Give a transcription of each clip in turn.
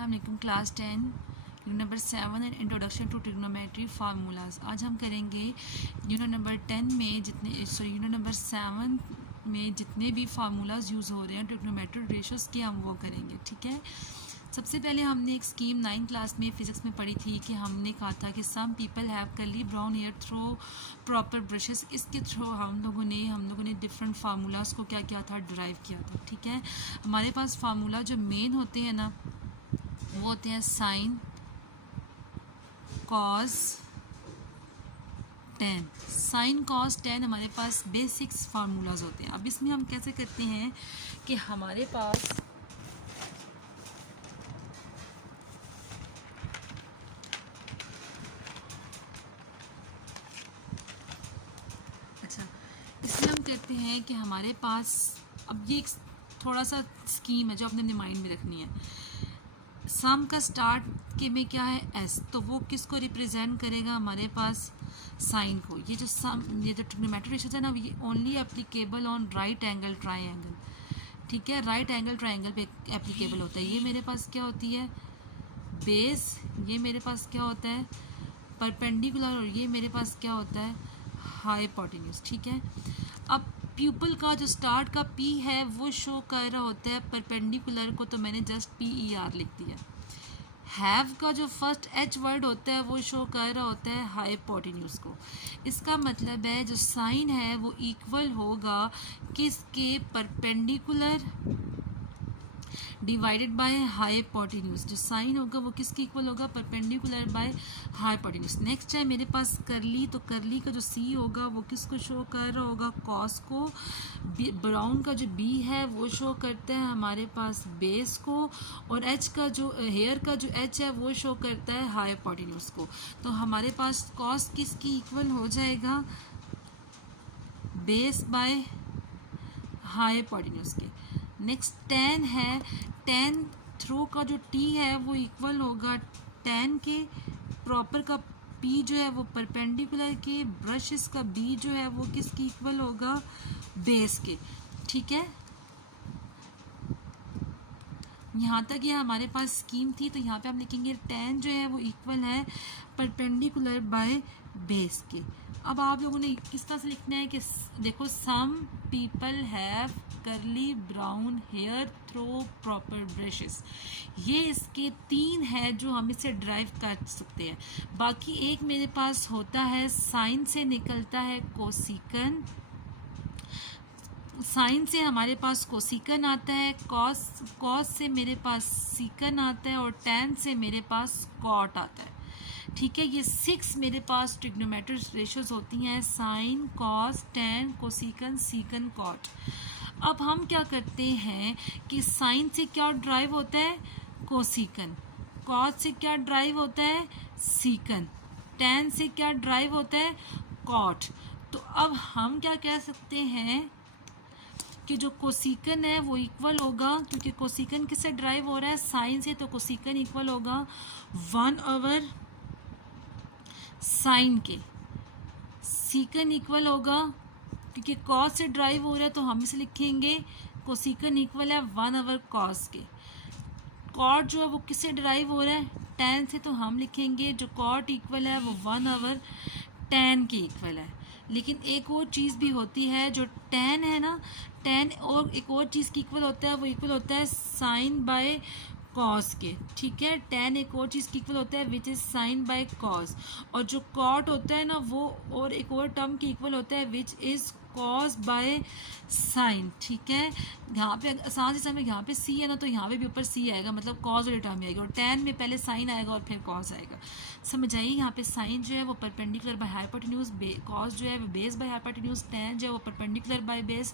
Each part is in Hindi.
अस्सलाम वालेकुम class 10 unit number 7 and introduction to trigonometry formulas. आज हम करेंगे यूनिट नंबर 10 में यूनिट नंबर 7 में जितने भी फार्मूलाज यूज़ हो रहे हैं ट्रिग्नोमेट्रिक रेशियोज के हम वो करेंगे। ठीक है, सबसे पहले हमने एक स्कीम 9 क्लास में फिज़िक्स में पढ़ी थी कि हमने कहा था कि some people have curly brown hair through proper brushes. इसके थ्रू हम लोगों ने डिफरेंट फार्मूलाज को क्या किया था, डिराइव किया था। ठीक है, हमारे पास फार्मूला जो मेन होते हैं ना वो होते हैं sine, cos, tan. Sine cos tan हमारे पास बेसिक्स फार्मूलाज होते हैं। अब इसमें हम कैसे करते हैं कि हमारे पास इसमें हम कहते हैं कि हमारे पास अब ये एक थोड़ा सा स्कीम है जो आपने अपने माइंड में रखनी है। सम का स्टार्ट के में क्या है, एस, तो वो किसको रिप्रेजेंट करेगा, हमारे पास साइन को। ये जो ट्रिग्नोमेट्रिक रेशियोज है ना, ये only applicable on right angle triangle. ठीक है, राइट एंगल ट्राइंगल पे एप्लीकेबल होता है। ये मेरे पास क्या होती है, बेस। ये मेरे पास क्या होता है, परपेंडिकुलर। और ये मेरे पास क्या होता है, हाइपोटेन्यूज। ठीक है, अब प्यूपल का जो स्टार्ट का पी है वो शो कर रहा होता है परपेंडिकुलर को, तो मैंने जस्ट PER लिख दिया। हैव का जो फर्स्ट एच वर्ड होता है वो शो कर रहा होता है हाइपोटेन्यूज को। इसका मतलब है जो साइन है वो इक्वल होगा किसके, परपेंडिकुलर डिवाइडेड बाय हाइपोटेन्यूज। जो साइन होगा वो किसके इक्वल होगा, परपेंडिकुलर बाय हाइपोटेन्यूज। नेक्स्ट है मेरे पास करली, तो करली का जो सी होगा वो किसको शो कर रहा होगा, कॉस को। ब्राउन का जो बी है वो शो करता है हमारे पास बेस को। और एच का जो हेयर का जो एच है वो शो करता है हाइपोटेन्यूज को। तो हमारे पास कॉस किसकी इक्वल हो जाएगा, बेस बाय हाइपोटेन्यूज के। नेक्स्ट टेन है, टेन थ्रो का जो टी है वो इक्वल होगा टेन के। प्रॉपर का पी जो है वो परपेंडिकुलर के। ब्रशेस का बी जो है वो किसकी इक्वल होगा, बेस के। ठीक है, यहाँ तक ये हमारे पास स्कीम थी। तो यहाँ पे हम लिखेंगे टेन जो है वो इक्वल है परपेंडिकुलर बाय बेस के। अब आप लोगों ने किस तरह से लिखना है कि देखो, some people have curly brown hair through proper brushes. ये इसके 3 है जो हम इसे ड्राइव कर सकते हैं। बाकी एक मेरे पास होता है साइन से निकलता है कोसिकन। साइन से हमारे पास कोसिकन आता है, कॉस से मेरे पास सीकन आता है और टैन से मेरे पास कॉट आता है। ठीक है, ये 6 मेरे पास ट्रिग्नोमेट्रिक रेशियोज होती हैं, sine, cos, tan, cosecant, secant, cot. अब हम क्या करते हैं कि साइन से क्या ड्राइव होता है, कोसिकन। कॉस से क्या ड्राइव होता है, सीकन। टैन से क्या ड्राइव होता है, कॉट। तो अब हम क्या कह सकते हैं कि जो कोसिकन है वो इक्वल होगा, क्योंकि कोसिकन किससे ड्राइव हो रहा है, साइन से, तो कोसिकन इक्वल होगा 1/, साइन के। सीकन इक्वल होगा, क्योंकि कॉस से ड्राइव हो रहा है तो हम इसे लिखेंगे कोसिकन इक्वल है 1/, कॉस के। कॉट जो है वो किससे ड्राइव हो रहा है, टैन से, तो हम लिखेंगे जो कॉट इक्वल है वो 1/, टैन के इक्वल है। लेकिन एक और चीज़ भी होती है, जो टैन है ना, टैन और एक और चीज़ की इक्वल होता है, वो इक्वल होता है साइन बाय कॉस के। ठीक है, टैन एक और चीज़ की इक्वल होता है which is sine by cos. और जो कॉट होता है ना वो और एक और टर्म की इक्वल होता है which is cos by sine. ठीक है, यहाँ पे आसान से समय यहाँ पे सी है ना, तो यहाँ पे भी ऊपर सी आएगा, मतलब कॉस और टर्म आएगा। और टैन में पहले साइन आएगा और फिर कॉस आएगा। समझ आइए, यहाँ पे साइन जो है वो परपेंडिकुलर बाय हाइपोटेन्यूज, कॉस जो है वो बेस बाय हाइपोटेन्यूज, टैन जो है वो परपेंडिकुलर बाय बेस,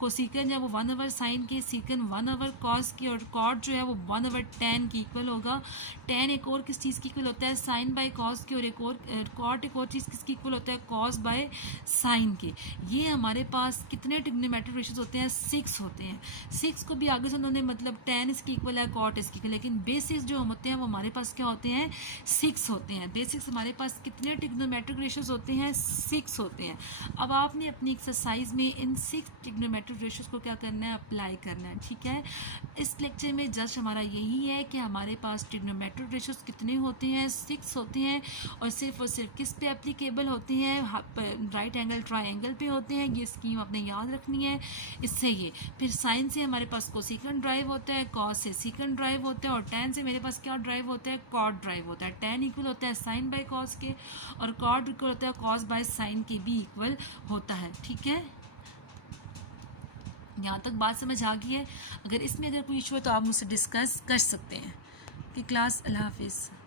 कोसिकन जो है वो 1/, साइन की, सीकन 1/, कॉस की, और कॉट जो है वो 1/, टैन की इक्वल होगा। टैन एक और किस चीज़ की इक्वल होता है, साइन बाय कॉस की, और एक और कॉट एक और चीज़ किसकी इक्वल होता है, कॉस बाय साइन की। ये हमारे पास कितने ट्रिग्नोमेट्रिक रेशियोज होते हैं, 6 होते हैं। 6 को भी आगे से उन्होंने मतलब tan इसके इक्वल है, cot इसके इक्वल, लेकिन बेसिक्स जो होते हैं वो हमारे पास क्या होते हैं, 6 होते हैं। बेसिक्स हमारे पास कितने ट्रिग्नोमेट्रिक रेशियोज होते हैं, 6 होते हैं। अब आपने अपनी एक्सरसाइज में इन 6 ट्रिग्नोमेट्रिक रेशियोज को क्या करना है, अप्लाई करना है, ठीक है। इस लेक्चर में जस्ट हमारा यही है कि हमारे पास ट्रिग्नोमेट्रिक रेशियोज कितने होते हैं, 6 होते हैं, और सिर्फ किस पे एप्लीकेबल होते हैं, राइट एंगल ट्राइंगल पे होते हैं। ये स्कीम आपने याद रखनी है। इससे ये फिर साइन से हमारे पास कोसेकंड ड्राइव होता है, कॉस से सीकंड ड्राइव होता है, और टैन से मेरे पास क्या ड्राइव होता है, कॉट ड्राइव होता है। टैन इक्वल होता है साइन बाय कॉस के, और कॉट इक्वल होता है कॉस बाय साइन के भी इक्वल होता है, ठीक है। यहाँ तक बात समझ आ गई है। अगर इसमें अगर कोई इशू है तो आप मुझसे डिस्कस कर सकते हैं। कि क्लास, अल्लाह हाफिज़।